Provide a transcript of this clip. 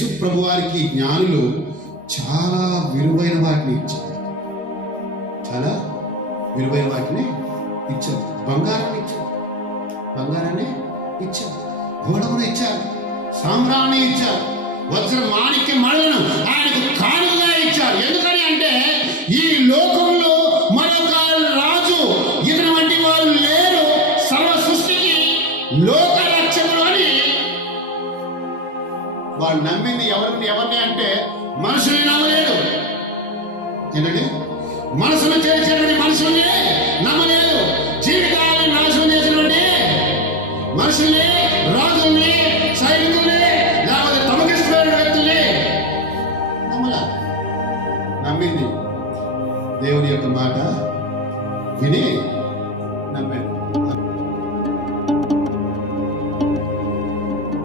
యేసు ప్రభు వారికి జ్ఞానులు చాలా విలువైన వాటిని ఇచ్చారు. చాలా విలువైన వాటిని ఇచ్చారు. బంగారాన్ని ఇచ్చారు, బంగారాన్ని ఇచ్చారు, గోడమును ఇచ్చారు, సామ్రాన్ని ఇచ్చారు, వజ్ర మాణిక్య మణులను ఆయనకు కానుకగా ఇచ్చారు. ఎందుకని అంటే ఈ లోకంలో మరొక రాజు ఇతని వంటి వాళ్ళు లేరు, సర్వ సృష్టికి లోక రక్షకుడు అని వాళ్ళు నమ్మింది ఎవరిని అంటే మనుషుల్ని నమ్మలేదు. ఏంటంటే మనసును చేర్చినటువంటి మనుషుల్ని నమ్మలేదు. జీవితాలను నాశనం చేసినటువంటి మనుషుల్ని, రాజుల్ని, సైనికుల్ని, లేకపోతే తమకిష్టమైన వ్యక్తుల్ని నమ్మలా. నమ్మింది దేవుని యొక్క మాట విని నమ్మాడు.